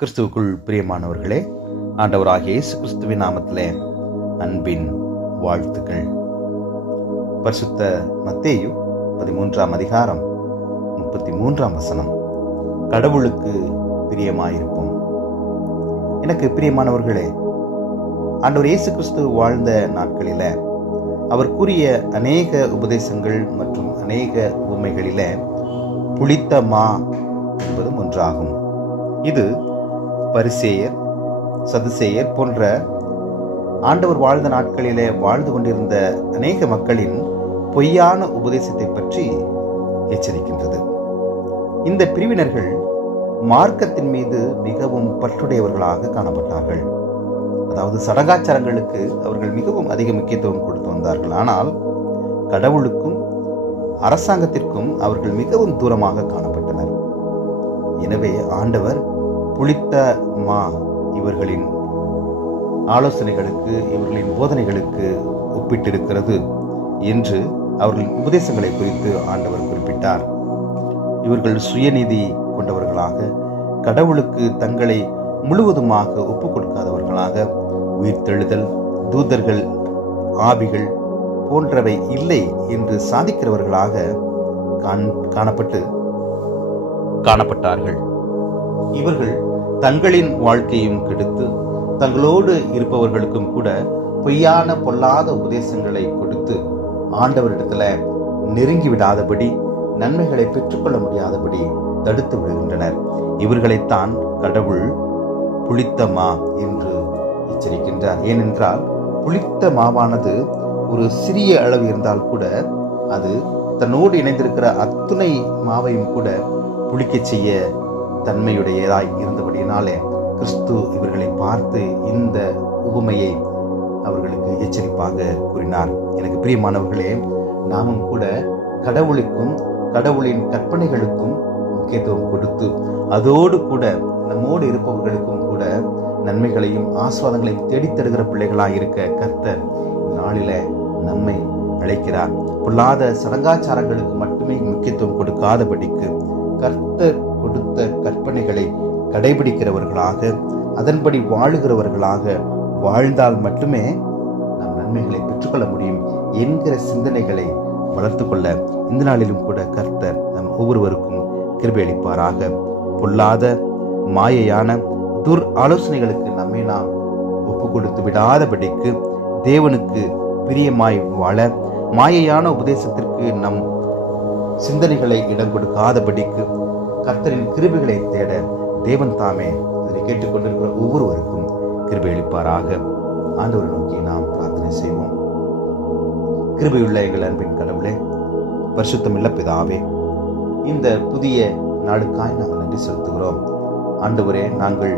கிறிஸ்துவுக்குள் பிரியமானவர்களே, ஆண்டவராகிய இயேசு கிறிஸ்துவின் நாமத்திலே அன்பின் வாழ்த்துக்கள். பரிசுத்த மத்தேயு 13ஆம் அதிகாரம் 33ஆம் வசனம். கடவுளுக்கு பிரியமாயிருப்போம். எனக்கு பிரியமானவர்களே, ஆண்டவர் இயேசு கிறிஸ்து வாழ்ந்த நாட்களில அவர் கூறிய அநேக உபதேசங்கள் மற்றும் அநேக உவமைகளில புளித்த மா என்பதும் ஒன்றாகும். இது பரிசேயர், சதுசேயர் போன்ற ஆண்டவர் வாழ்ந்த நாட்களிலே வாழ்ந்து கொண்டிருந்த அநேக மக்களின் பொய்யான உபதேசத்தை பற்றி எச்சரிக்கின்றது. இந்த பிரிவினர்கள் மார்க்கத்தின் மீது மிகவும் பற்றுடையவர்களாக காணப்பட்டார்கள். அதாவது சடங்காச்சாரங்களுக்கு அவர்கள் மிகவும் அதிக முக்கியத்துவம் கொடுத்து வந்தார்கள். ஆனால் கடவுளுக்கும் அரசாங்கத்திற்கும் அவர்கள் மிகவும் தூரமாக காணப்பட்டனர். எனவே ஆண்டவர் புளித்த மா இவர்களின் ஆலோசனைகளுக்கு, இவர்களின் போதனைகளுக்கு ஒப்பிட்டிருக்கிறது என்று அவர்களின் உபதேசங்களை குறித்து ஆண்டவர் குறிப்பிட்டார். இவர்கள் சுயநீதி கொண்டவர்களாக, கடவுளுக்கு தங்களை முழுவதுமாக ஒப்புக் கொடுக்காதவர்களாக, உயிர்த்தெழுதல், தூதர்கள், ஆவிகள் போன்றவை இல்லை என்று சாதிக்கிறவர்களாக காணப்பட்டார்கள். இவர்கள் தங்களின் வாழ்க்கையும் கெடுத்து தங்களோடு இருப்பவர்களுக்கும் கூட பொய்யான பொல்லாத உபதேசங்களை கொடுத்து ஆண்டவரிடத்துல நெருங்கி விடாதபடி, நன்மைகளை பெற்றுக்கொள்ள முடியாதபடி தடுத்து விடுகின்றனர். இவர்களைத்தான் கடவுள் புளித்த மா என்று எச்சரிக்கின்றார். ஏனென்றால் புளித்த மாவானது ஒரு சிறிய அளவு இருந்தால் கூட அது தன்னோடு இணைந்திருக்கிற அத்துணை மாவையும் கூட புளிக்கச் செய்ய தன்மையுடையதாய் இருந்தபடியினாலே கிறிஸ்து இவர்களை பார்த்து இந்த உவமையை அவர்களுக்கு எச்சரிப்பாக கூறினார். எனக்கு பிரியமானவர்களே, நாமும் கூட கடவுளுக்கும் கடவுளின் கற்பனைகளுக்கும் முக்கியத்துவம் கொடுத்து அதோடு கூட நம்மோடு இருப்பவர்களுக்கும் கூட நன்மைகளையும் ஆசீர்வாதங்களையும் தேடித்தருகிற பிள்ளைகளாக இருக்க கர்த்தர் நாளில நம்மை அழைக்கிறார். பொல்லாத சடங்காச்சாரங்களுக்கு மட்டுமே முக்கியத்துவம் கொடுக்காதபடிக்கு கர்த்தர் கொடுத்த கற்பனைகளை கடைபிடிக்கிறவர்களாக, அதன்படி வாழுகிறவர்களாக வாழ்ந்தால் மட்டுமே நாம் நன்மைகளை பெற்றுக்கொள்ள முடியும் என்கிற சிந்தனைகளை வளர்த்துக்கொள்ள இந்த நாளிலும் கூட கர்த்தர் நம் ஒவ்வொருவருக்கும் கிருபை அளிப்பாராக. பொல்லாத மாயையான துர் ஆலோசனைகளுக்கு நம்மை நாம் ஒப்பு கொடுத்து விடாதபடிக்கு, தேவனுக்கு பிரியமாய் வாழ, மாயையான உபதேசத்திற்கு நம் சிந்தனைகளை இடம் கொடுக்காதபடிக்கு கர்த்தரின் கிருபைகளை தேட தேவன் தாமே இதனை கேட்டுக்கொண்டிருக்கிற ஒவ்வொருவருக்கும் கிருபை அளிப்பாராக. ஆண்டவரை நோக்கி நாம் பிரார்த்தனை செய்வோம். கிருபையுள்ள எங்கள் அன்பின் கடவுளே, பரிசுத்தமுள்ள பிதாவே, இந்த புதிய நாளுக்காய் நாங்கள் நன்றி செலுத்துகிறோம். ஆண்டவரே, நாங்கள்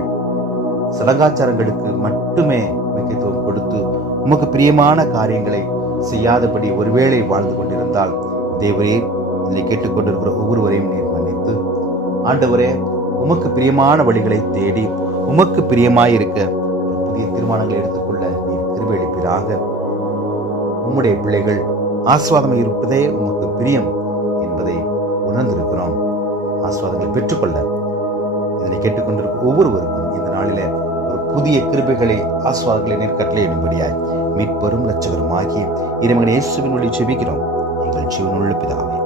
சடங்காச்சாரங்களுக்கு மட்டுமே முக்கியத்துவம் கொடுத்து உமக்கு பிரியமான காரியங்களை செய்யாதபடி ஒருவேளை வாழ்ந்து கொண்டிருந்தால் தேவரே, இதை கேட்டுக்கொண்டிருக்கிற ஒவ்வொருவரையும் நீர் மன்னித்து, ஆண்டவரே, உமக்கு பிரியமான வழிகளை தேடி உமக்கு பிரியமாயிருக்க ஒரு புதிய தீர்மானங்களை எடுத்துக்கொள்ள நீர் கிருபை அளிப்பீராக. உம்முடைய பிள்ளைகள் ஆசீர்வாதமாக இருப்பதே உமக்கு பிரியம் என்பதை உணர்ந்திருக்கிறோம். ஆசீர்வாதங்களை பெற்றுக்கொள்ள இதனை கேட்டுக்கொண்டிருக்கும் ஒவ்வொருவருக்கும் இந்த நாளில ஒரு புதிய கிருபைகளை, ஆசீர்வாதங்களை நீர் கட்டளையிடும்படியாய் மீட்பெரும் இரட்சகரும் ஆகிய இறைமகன் இயேசுவின் வழி ஜெபிக்கிறோம் எங்கள் ஜீவனுள்ள பிதாவே.